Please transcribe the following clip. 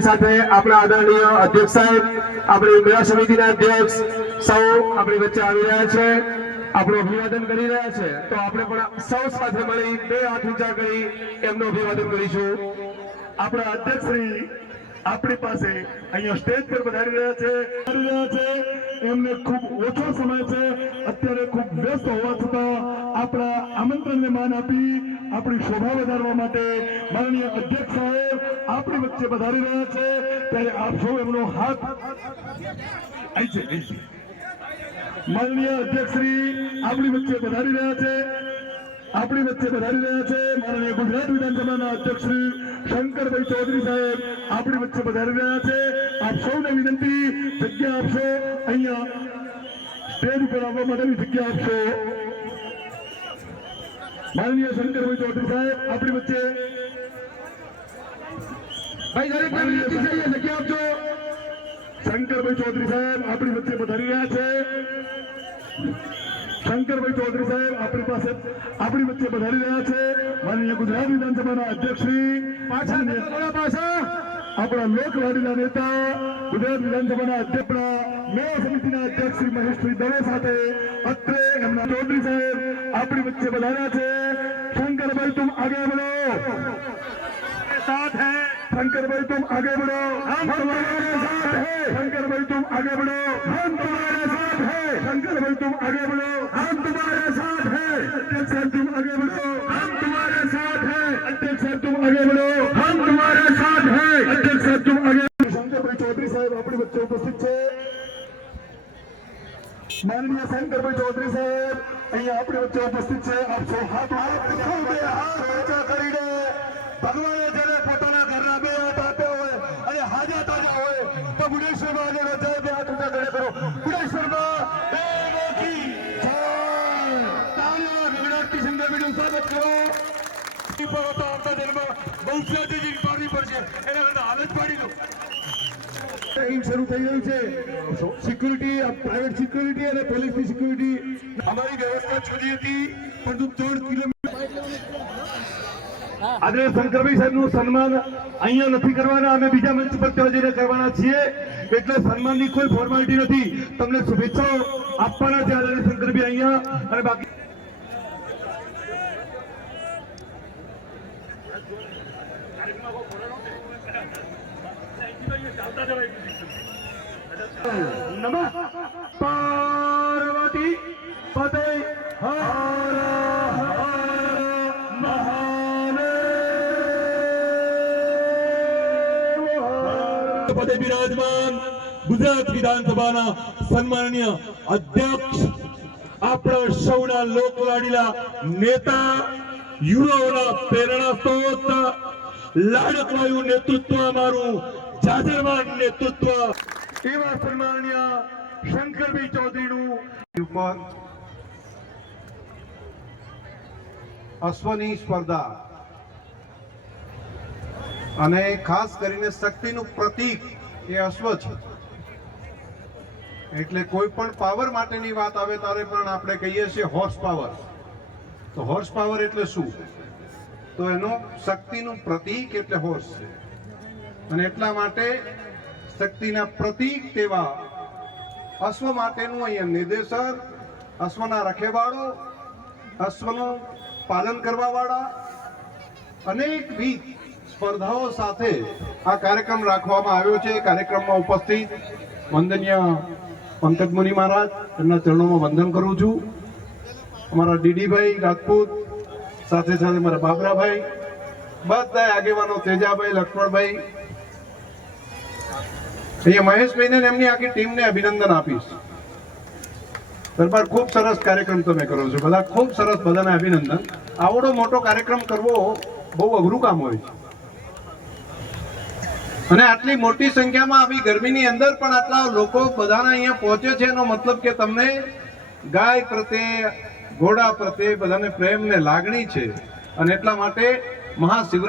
સાથે આપણા આદરણીય અધ્યક્ષ સાહેબ, આપણી મેળા સમિતિના અધ્યક્ષ સૌ આપણી વચ્ચે આવી રહ્યા છે. આપણું અભિવાદન કરી રહ્યા છે. તો આપણે પણ સૌ સાથે મળી બે હાથ ઊંચા કરી એમનું અભિવાદન કરીશું. આપણા અધ્યક્ષ શ્રી આપણી પાસે અહીંયા સ્ટેજ પર પધારી રહ્યા છે. એમને ખૂબ ઓછો સમય છે. અત્યારે ખૂબ વ્યસ્ત હોવા છતાં આપણા આમંત્રણને માન આપી આપણી શોભા વધારવા માટે માનનીય અધ્યક્ષ સાહેબ આપણી વચ્ચે વધારી રહ્યા છે. ત્યારે આપ સૌ એમનો હાથ આવી છે. માનનીય અધ્યક્ષ શ્રી આપણી વચ્ચે વધારી રહ્યા છે. આપણી વચ્ચે પધારી રહ્યા છે. માનનીય ગુજરાત વિધાનસભાના અધ્યક્ષ શ્રી શંકરભાઈ ચૌધરી સાહેબ આપણી વચ્ચે પધારી રહ્યા છે. આપ સૌને વિનંતી જગ્યા આપશો. અહીંયા સ્ટેજ ઉપર આવવા માટેની જગ્યા આપશો. માનનીય શંકરભાઈ ચૌધરી સાહેબ આપણી વચ્ચે ભાઈ દરેક જગ્યા આપજો. શંકરભાઈ ચૌધરી સાહેબ આપણી વચ્ચે પધારી રહ્યા છે. શંકરભાઈ ચૌધરી સાહેબ આપણી પાસે આપણી વચ્ચે પધારી રહ્યા છે. માનનીય ગુજરાત વિધાનસભાના અધ્યક્ષ શ્રી માનનીય- આપણા લોકલાડીના નેતા ગુજરાત વિધાનસભાના અધ્યક્ષ મેયર સમિતિના અધ્યક્ષ શ્રી મહેશભાઈ દવે સાથે અત્રે એમના ચૌધરી સાહેબ આપણી વચ્ચે પધાર્યા છે. शंकर भाई तुम आगे बढ़ो हम तुम्हारे साथ है शंकर भाई तुम आगे बढ़ो हम तुम्हारे साथ है शंकर भाई तुम आगे बढ़ो हम तुम्हारे साथ है अध्यक्ष साहब तुम आगे बढ़ो हम तुम्हारे साथ है अध्यक्ष साहब तुम आगे बढ़ो हम तुम्हारे साथ है अध्यक्ष साहब तुम आगे शंकर भाई चौधरी साहब अपने बच्चे उपस्थित છે માનનીય શંકરભાઈ ચૌધરી સાહેબ અહીંયા આપણી વચ્ચે ઉપસ્થિત છે આપ સૌ હાથ હાથ બે હાથ દીપક હતો આવતા દિનમાં બહુ સ્ટ્રેટેજી પાડવી પડશે એના કરતા હાલ જ પાડી દો. ટ્રેનિંગ શરૂ થઈ રહ્યું છે. સિક્યુરિટી પ્રાઇવેટ સિક્યુરિટી અને પોલીસની સિક્યુરિટી અમારી વ્યવસ્થા છોડી હતી પરંતુ ત્રણ કિલોમીટર આજે શંકરભાઈ સાહેબનું સન્માન અહીંયા નથી કરવાના. અમે બીજા મંચ પર ત્યાં જઈને કરવાના છીએ. એટલે સન્માનની કોઈ ફોર્માલિટી નથી. તમને શુભેચ્છાઓ આપવાના છે આજે શંકરભાઈ અહીંયા. અને બાકી નમઃ પાર્વતી પતે હર પદે બિરાજમાન ગુજરાત વિધાનસભાના સન્માનનીય અધ્યક્ષ આપણા સૌના લોકલાડીલા નેતા યુવાઓના પ્રેરણા સ્ત્રોત, લાડકવાયું નેતૃત્વ અમારું, જાજરમાન નેતૃત્વ. એવા સન્માનીય શંકરભાઈ ચૌધરીનું અશ્વની સ્પર્ધા. અને ખાસ કરીને શક્તિનું પ્રતીક એ અશ્વ છે. એટલે કોઈ પણ પાવર માટેની વાત આવે ત્યારે પણ આપણે કહીએ છીએ હોર્સ પાવર તો હોર્સ પાવર એટલે શું? તો એનો શક્તિનું પ્રતીક એટલે હોર્સ છે. અને એટલા માટે શક્તિના પ્રતીક તેવા અશ્વ માટેનું અહીંયા નિર્દેશન, અશ્વના રખેવાળો, અશ્વનું પાલન કરવાવાળા અનેકવિધ સ્પર્ધાઓ સાથે આ કાર્યક્રમ રાખવામાં આવ્યો છે. કાર્યક્રમમાં ઉપસ્થિત વંદનીય પંકજ મુનિ મહારાજ, એમના ચરણોમાં વંદન કરું છું. અમારા ડીડીભાઈ, રાજપૂત, સાથે સાથે મારા બાબરાભાઈ, બધા આગેવાનો તેજાભાઈ, લક્ષ્મણભાઈ. અહીંયા મહેશભાઈને એમની આખી ટીમને અભિનંદન આપીશ. દરબાર ખૂબ સરસ કાર્યક્રમ તમે કરો છો. બધા ખૂબ સરસ બધાને અભિનંદન. આવડો મોટો કાર્યક્રમ કરવો બહુ અઘરું કામ હોય છે. અને આટલી મોટી સંખ્યામાં આવી ગરમીની અંદર પણ આટલા લોકો બધાના અહીંયા પહોંચે છે, એનો મતલબ કે તમને ગાય પ્રત્યે ઘોડા પ્રત્યે બધાને પ્રેમ ને લાગણી છે. અને એટલા માટે મહાશિવરાત્રી